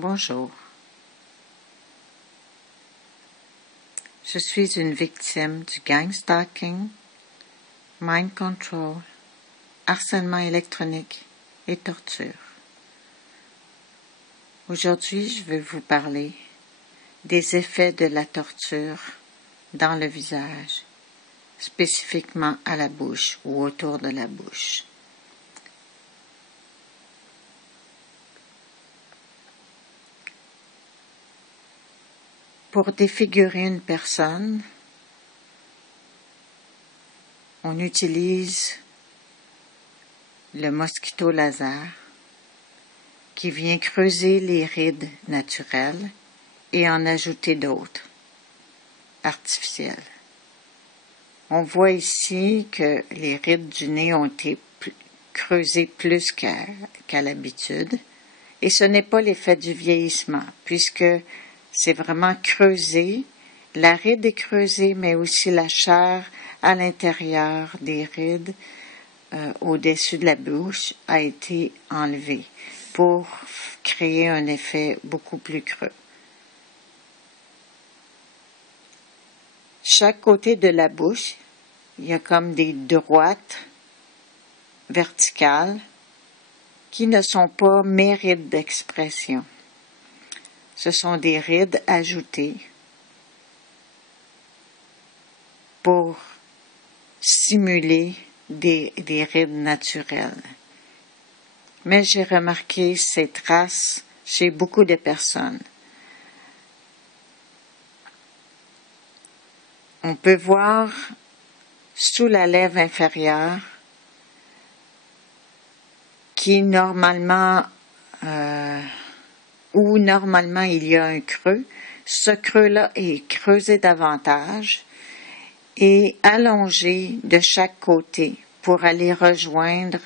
Bonjour. Je suis une victime du gang stalking, mind control, harcèlement électronique et torture. Aujourd'hui, je vais vous parler des effets de la torture dans le visage, spécifiquement à la bouche ou autour de la bouche. Pour défigurer une personne, on utilise le mosquito laser qui vient creuser les rides naturelles et en ajouter d'autres, artificielles. On voit ici que les rides du nez ont été creusées plus qu'à l'habitude, et ce n'est pas l'effet du vieillissement, puisque c'est vraiment creusé. La ride est creusée, mais aussi la chair à l'intérieur des rides, au-dessus de la bouche, a été enlevée pour créer un effet beaucoup plus creux. Chaque côté de la bouche, il y a comme des droites verticales qui ne sont pas mes rides d'expression. Ce sont des rides ajoutées pour simuler des rides naturelles. Mais j'ai remarqué ces traces chez beaucoup de personnes. On peut voir sous la lèvre inférieure qui normalement où normalement il y a un creux, ce creux-là est creusé davantage et allongé de chaque côté pour aller rejoindre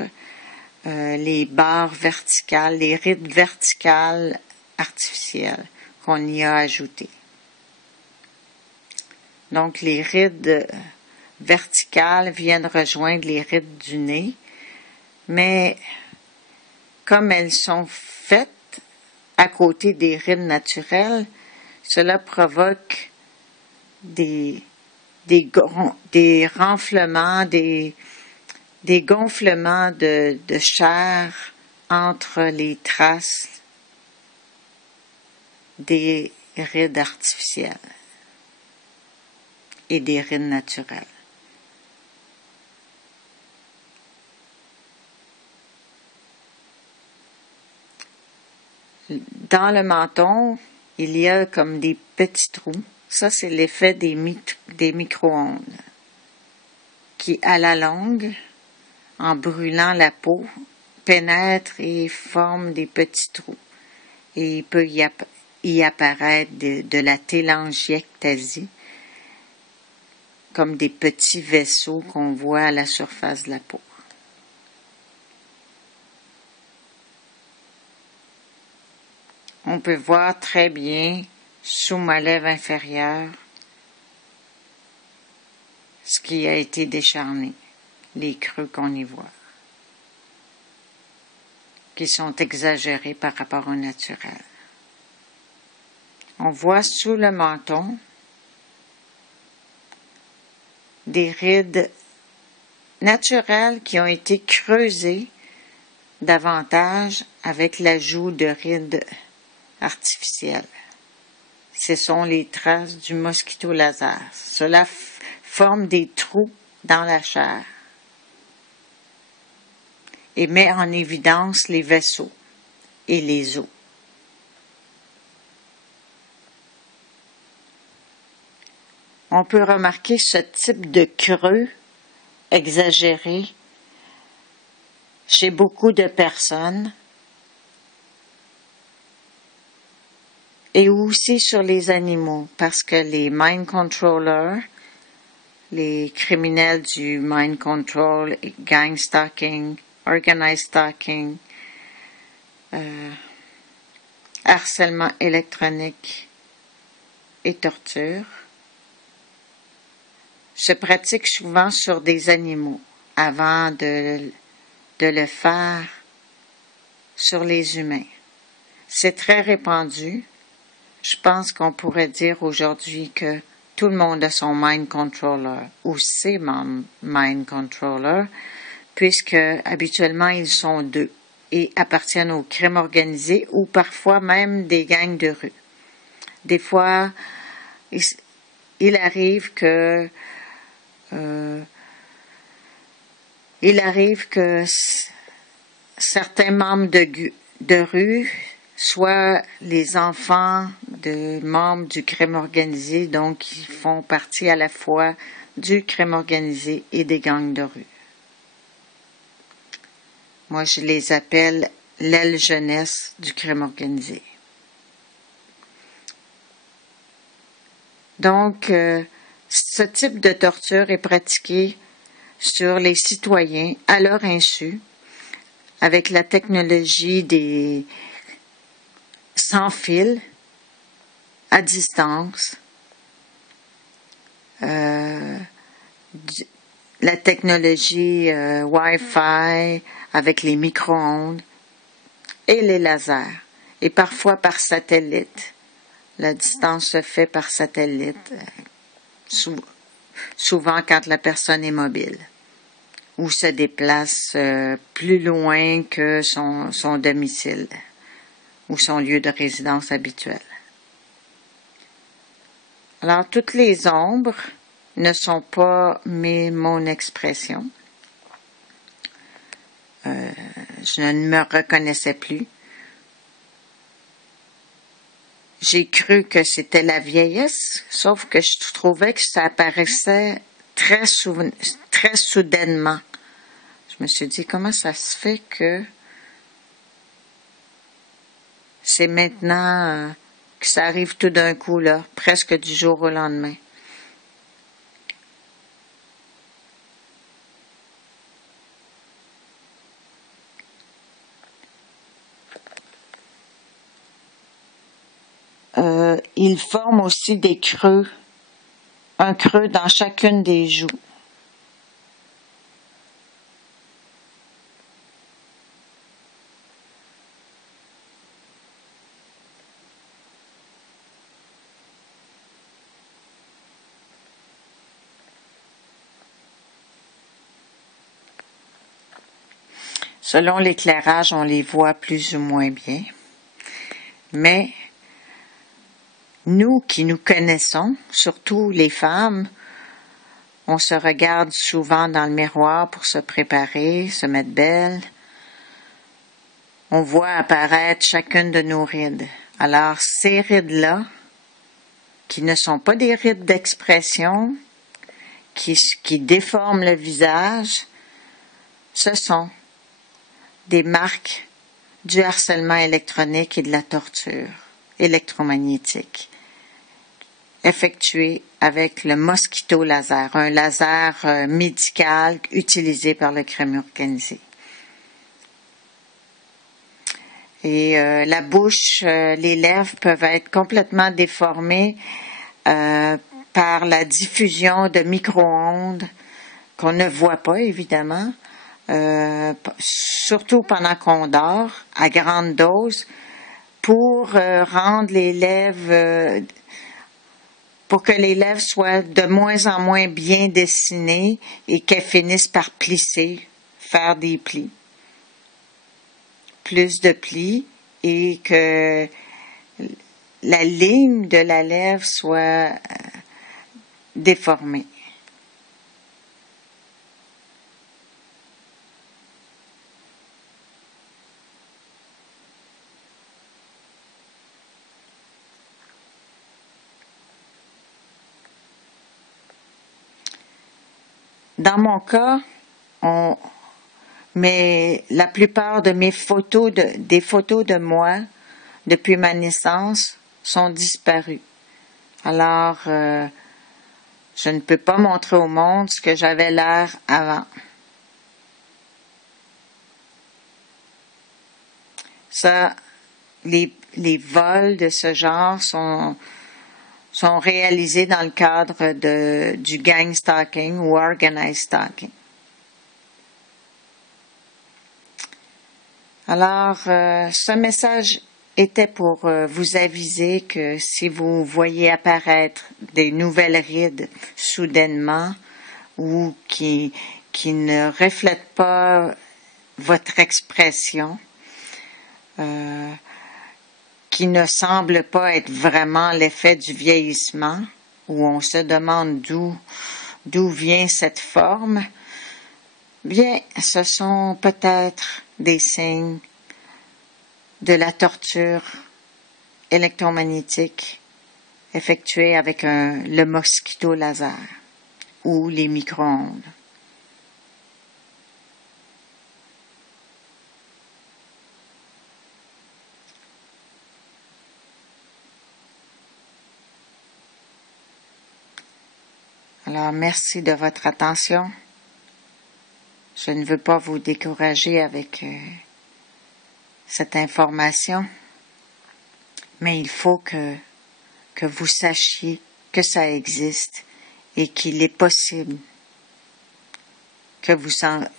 les barres verticales, les rides verticales artificielles qu'on y a ajoutées. Donc les rides verticales viennent rejoindre les rides du nez, mais comme elles sont faites à côté des rides naturelles, cela provoque des renflements, des gonflements de chair entre les traces des rides artificielles et des rides naturelles. Dans le menton, il y a comme des petits trous. Ça, c'est l'effet des micro-ondes qui, à la longue, en brûlant la peau, pénètrent et forment des petits trous. Et il peut y apparaître de la télangiectasie, comme des petits vaisseaux qu'on voit à la surface de la peau. On peut voir très bien sous ma lèvre inférieure ce qui a été décharné, les creux qu'on y voit, qui sont exagérés par rapport au naturel. On voit sous le menton des rides naturelles qui ont été creusées davantage avec l'ajout de rides artificielles. Ce sont les traces du mosquito laser. Cela forme des trous dans la chair et met en évidence les vaisseaux et les os. On peut remarquer ce type de creux exagéré chez beaucoup de personnes et aussi sur les animaux, parce que les mind controllers, les criminels du mind control, gang stalking, organized stalking, harcèlement électronique et torture, se pratiquent souvent sur des animaux avant de le faire sur les humains. c'est très répandu. Je pense qu'on pourrait dire aujourd'hui que tout le monde a son mind controller ou ses mind controllers, puisque habituellement ils sont deux et appartiennent au crime organisé ou parfois même des gangs de rue. Des fois, il arrive que certains membres de rue soient les enfants de membres du crime organisé, donc qui font partie à la fois du crime organisé et des gangs de rue. Moi, je les appelle l'aile jeunesse du crime organisé. Donc, ce type de torture est pratiqué sur les citoyens à leur insu, avec la technologie des sans fil, à distance, la technologie Wi-Fi avec les micro-ondes et les lasers, et parfois par satellite. La distance se fait par satellite, souvent quand la personne est mobile ou se déplace plus loin que son domicile ou son lieu de résidence habituel. Alors, toutes les ombres ne sont pas mon expression. Je ne me reconnaissais plus. J'ai cru que c'était la vieillesse, sauf que je trouvais que ça apparaissait très soudainement. Je me suis dit, comment ça se fait que c'est maintenant que ça arrive tout d'un coup, là, presque du jour au lendemain. Il forme aussi des creux, un creux dans chacune des joues. Selon l'éclairage, on les voit plus ou moins bien. Mais nous qui nous connaissons, surtout les femmes, on se regarde souvent dans le miroir pour se préparer, se mettre belle. On voit apparaître chacune de nos rides. Alors, ces rides-là, qui ne sont pas des rides d'expression, qui déforment le visage, ce sont des marques du harcèlement électronique et de la torture électromagnétique effectuée avec le mosquito laser, un laser médical utilisé par le crime organisé. Et la bouche, les lèvres peuvent être complètement déformées par la diffusion de micro-ondes qu'on ne voit pas, évidemment, surtout pendant qu'on dort, à grande dose, pour rendre les lèvres, pour que les lèvres soient de moins en moins bien dessinées et qu'elles finissent par plisser, faire des plis. Plus de plis et que la ligne de la lèvre soit déformée. Dans mon cas, mais la plupart de mes photos, des photos de moi depuis ma naissance sont disparues. Alors, je ne peux pas montrer au monde ce que j'avais l'air avant. Ça, les vols de ce genre sont réalisés dans le cadre du gang stalking ou organized stalking. Alors, ce message était pour vous aviser que si vous voyez apparaître des nouvelles rides soudainement ou qui ne reflètent pas votre expression, qui ne semble pas être vraiment l'effet du vieillissement, où on se demande d'où vient cette forme, bien, ce sont peut-être des signes de la torture électromagnétique effectuée avec le mosquito laser ou les micro-ondes. Alors, merci de votre attention. Je ne veux pas vous décourager avec cette information, mais il faut que vous sachiez que ça existe et qu'il est possible que vous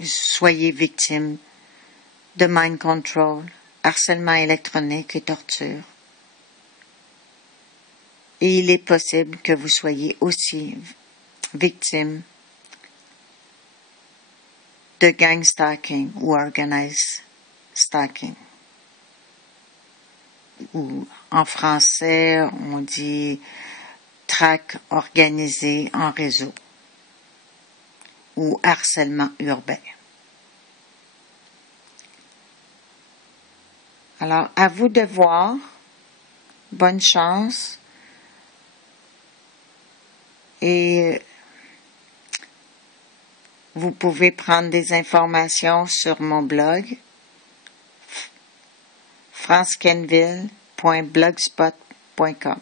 soyez victime de mind control, harcèlement électronique et torture. Et il est possible que vous soyez aussi victime de gang stalking ou organized stalking. Ou en français, on dit traque organisée en réseau ou harcèlement urbain. Alors, à vous de voir. Bonne chance. Et vous pouvez prendre des informations sur mon blog francekenville.blogspot.com.